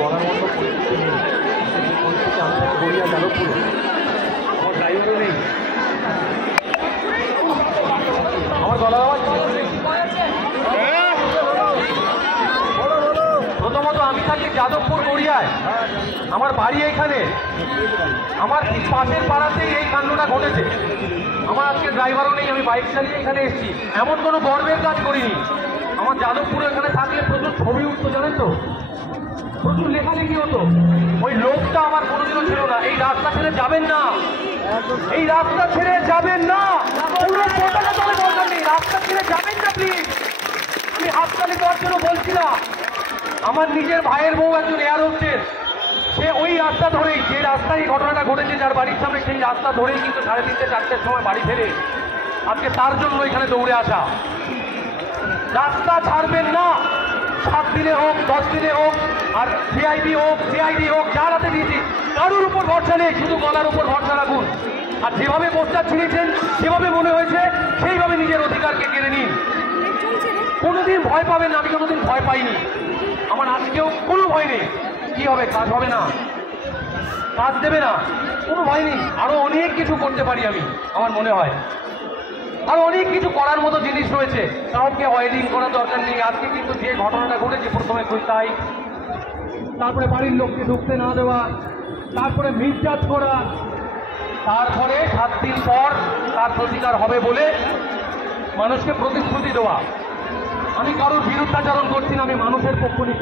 বলার মতো পরিস্থিতি নেই। পরিস্থিতি আমি তাকে গড়িয়া যাদবপুরে আমার ড্রাইভারও নেই, আমার গলার আওয়াজ। প্রথমত আমি থাকি যাদবপুর গড়িয়ায়, আমার বাড়ি এইখানে, আমার ঠিক পাশের পাড়াতেই এই কাণ্ডটা ঘটেছে। আমার আজকে ড্রাইভারও নেই, আমি বাইক চালিয়ে এখানে এসেছি, এমন কোনো গর্বের কাজ করিনি। আমার যাদবপুরে এখানে থাকলে প্রচুর ছবি উঠতো, জানেন তো, প্রচুর লেখালেখি হতো। ওই লোকটা আমার কোনোদিনও ছিল না। এই রাস্তা ছেড়ে যাবেন না, এই রাস্তা ছেড়ে যাবেন না, পুরো পতাকা তলে দরকার নেই, রাস্তা ছেড়ে যাবেন না প্লিজ। আমি হাততালি দেওয়ার জন্য বলছি না। আমার নিজের ভাইয়ের বউ একজন এয়ার হোস্টেস, সে ওই রাস্তা ধরেই, যে রাস্তায় এই ঘটনাটা ঘটেছে যার বাড়ির সামনে, সেই রাস্তা ধরেই কিন্তু 3:30 4টের সময় বাড়ি ফেরে আজকে তার জন্য এখানে দৌড়ে আসা। রাস্তা ছাড়বেন না, 7 দিনে হোক 10 দিনে হোক, আর সিআইডি হোক সিআইডি হোক, যার হাতে দিয়েছি কারোর উপর ভরসা নেই, শুধু গলার উপর ভরসা রাখুন। আর যেভাবে পোস্টার ছিঁড়েছেন, যেভাবে মনে হয়েছে সেইভাবে নিজের অধিকারকে কেড়ে নিন। কোনোদিন ভয় পাবেন না, আমি কোনোদিন ভয় পাইনি, আমার আজকেও কোনো ভয় নেই। কি হবে, কাজ হবে না, কাজ দেবে না, কোনো ভয় নেই। আরো অনেক কিছু করতে পারি আমি, আমার মনে হয় আরো অনেক কিছু করার মতো জিনিস রয়েছে। কাউকে ওয়েডিং করার দরকার নেই। আজকে কিন্তু যে ঘটনাটা ঘটেছে, প্রথমে সুইসাইড, তারপরে বাড়ির লোককে ঢুকতে না দেওয়া, তারপরে মিসজাজ করা, তারপরে 7 দিন পর তার প্রতিকার হবে বলে মানুষকে প্রতিশ্রুতি দেওয়া। আমি কারোর বিরুদ্ধাচরণ করছি না, আমি মানুষের পক্ষ নিচ্ছি।